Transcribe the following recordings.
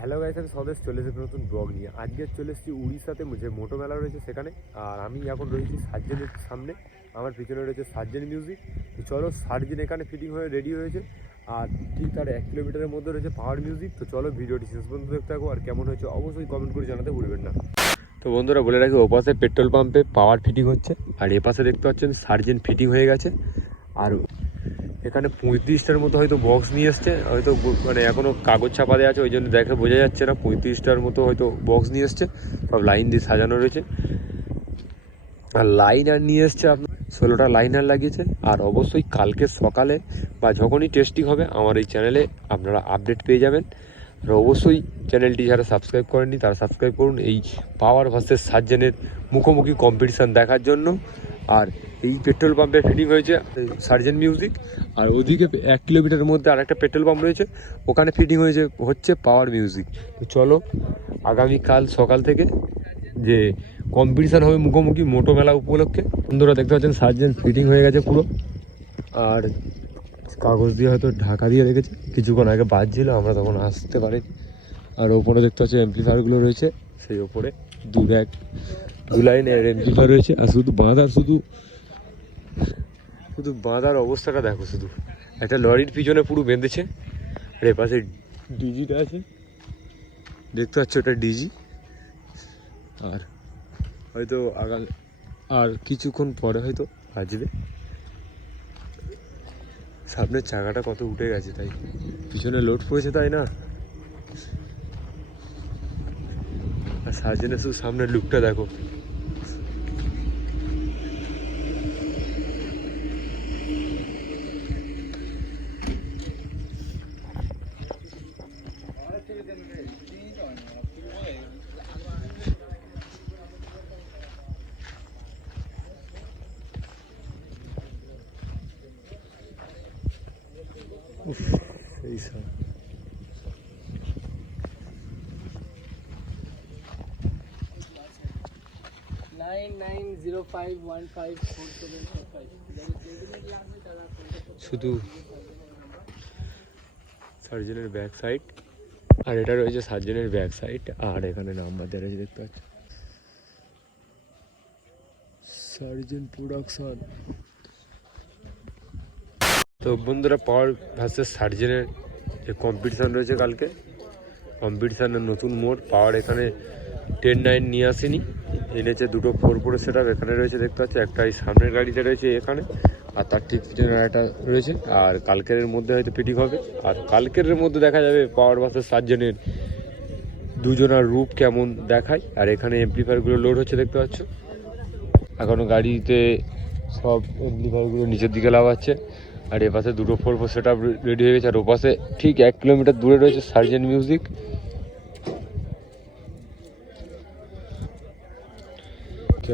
Hello guys আমি স্বদেশ, চলে এসেছি নতুন ব্লগ নিয়ে। আজকে চলে এসেছি উড়িষ্যাতে, যে মোটো মেলা রয়েছে সেখানে। আর আমি এখন রয়েছি সার্জেনের সামনে। আমার পিছনে রয়েছে সার্জেন মিউজিক। তো চলো, সার্জেন এখানে ফিটিং হয়ে রেডি হয়েছে। আর ঠিক তার এক কিলোমিটারের মধ্যে রয়েছে পাওয়ার মিউজিক তো চলো, ভিডিওটি শেষ পর্যন্ত দেখতে থাকো। আর কেমন হয়েছে, অবশ্যই কমেন্ট করে জানাতে ভুলবেন না। তো বন্ধুরা, বলে রাখি, ওপাশে পেট্রোল পাম্পে পাওয়ার ফিটিং হচ্ছে। আর এপাশে দেখতে পাচ্ছেন সার্জেন ফিটিং হয়ে গেছে। আর এখানে পঁয়ত্রিশটার মতো হয়তো বক্স নিয়ে এসছে, হয়তো মানে এখনও কাগজ ছাপা দেওয়া আছে, ওই জন্য দেখে বোঝা যাচ্ছে না, পঁয়ত্রিশটার মতো হয়তো বক্স নিয়ে এসছে, সব লাইন দিয়ে সাজানো রয়েছে। আর লাইনার নিয়ে এসছে আপনার, ষোলোটা লাইনার লাগিয়েছে, আর অবশ্যই কালকে সকালে বা যখনই টেস্টিং হবে, আমার এই চ্যানেলে আপনারা আপডেট পেয়ে যাবেন। আর অবশ্যই চ্যানেলটি যারা সাবস্ক্রাইব করেননি, তারা সাবস্ক্রাইব করুন, এই পাওয়ার ভার্সেস সার্জেনের মুখোমুখি কম্পিটিশান দেখার জন্য। আর এই পেট্রোল পাম্পে ফিটিং হয়েছে সার্জেন মিউজিক, আর ওদিকে এক কিলোমিটারের মধ্যে আরেকটা পেট্রোল পাম্প রয়েছে, ওখানে ফিটিং হয়েছে, হচ্ছে পাওয়ার মিউজিক। তো চলো, আগামীকাল সকাল থেকে যে কম্পিটিশান হবে মুখোমুখি মোটো মেলা উপলক্ষে, বন্ধুরা দেখতে পাচ্ছেন সার্জেন ফিটিং হয়ে গেছে পুরো। আর কাগজ দিয়ে হয়তো ঢাকা দিয়ে রেখেছে, কিছুক্ষণ আগে বাজছিল, আমরা তখন আসতে পারি আর ওপরে দেখতে পাচ্ছি এমপ্লিফায়ারগুলো রয়েছে, সেই ওপরে দু এক দু লাইনের এমপ্লিফায়ার রয়েছে, আর শুধু বাঁধ আর শুধু শুধু বাঁধার অবস্থাটা দেখো শুধু। একটা লরির পিছনে পুরো বেঁধেছে। আর এপাশে ডিজিটা আছে। দেখতে পাচ্ছ ওটা ডিজি। আর হয়তো আগাম আর কিছুক্ষণ পরে হয়তো বাজবে। সামনের চাকাটা কত উঠে গেছে তাই। পিছনে লোড পড়েছে তাই না? আর সার্জেনের শুধু সামনের লুকটা দেখো উফ এই সব nine nine zero five one five four seven four five লাগবে তারা contact করতে শুধু সার্জনের ব্যাক সাইড আর এটা রয়েছে সার্জনের ব্যাক সাইড আর এখানে নাম্বার দেওয়া রয়েছে দেখতে পাচ্ছ। সার্জন প্রোডাকশন তো বন্ধুরা পাওয়ার ভার্সেস সার্জেনের যে কম্পিটিশান রয়েছে কালকে কম্পিটিশানের নতুন মোড। পাওয়ার এখানে টেন নাইন নিয়ে আসেনি। এনেছে দুটো ফোর ফোর সেট এখানে রয়েছে, দেখতে পাচ্ছি। একটা এই সামনের গাড়িতে রয়েছে এখানে, আর তার ঠিক পিছনে একটা রয়েছে। আর কালকের মধ্যে হয়তো পিটিং হবে। আর কালকের মধ্যে দেখা যাবে পাওয়ার ভার্সেস সার্জেনের দুজনার রূপ কেমন দেখায়। আর এখানে এমপ্লিফায়ারগুলো লোড হচ্ছে, দেখতে পাচ্ছ। এখনও গাড়িতে সব এমপ্লিফায়ারগুলো নিচের দিকে লাগাচ্ছে। আর এপাশে দুটো ফোর ফোর সেট রেডি হয়ে গেছে। আর ওপাশে ঠিক এক কিলোমিটার দূরে রয়েছে সার্জেন মিউজিক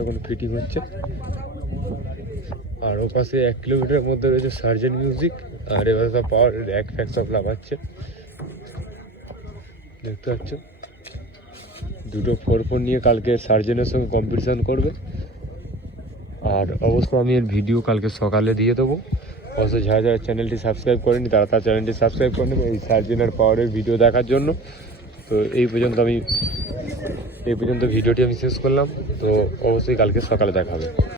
এখন ফিটিং হচ্ছে। আর ওপাশে এক কিলোমিটারের মধ্যে রয়েছে সার্জেন মিউজিক আর এবার সব পাওয়ার র্যাক ফ্যাক সব লাগাচ্ছে। দেখতে পাচ্ছ? দুটো ফোর ফোর নিয়ে কালকে সার্জেনের সঙ্গে কম্পিটিশান করবে। আর অবশ্য আমি এর ভিডিও কালকে সকালে দিয়ে দেবো। অবশ্য যারা যারা চ্যানেলটি সাবস্ক্রাইব করেনি, তারা তার চ্যানেলটি সাবস্ক্রাইব করে নেবে এই সার্জিনার পাওয়ারের ভিডিও দেখার জন্য। তো এই পর্যন্ত আমি, এই পর্যন্ত ভিডিওটি আমি শেষ করলাম। তো অবশ্যই কালকে সকালে দেখা হবে।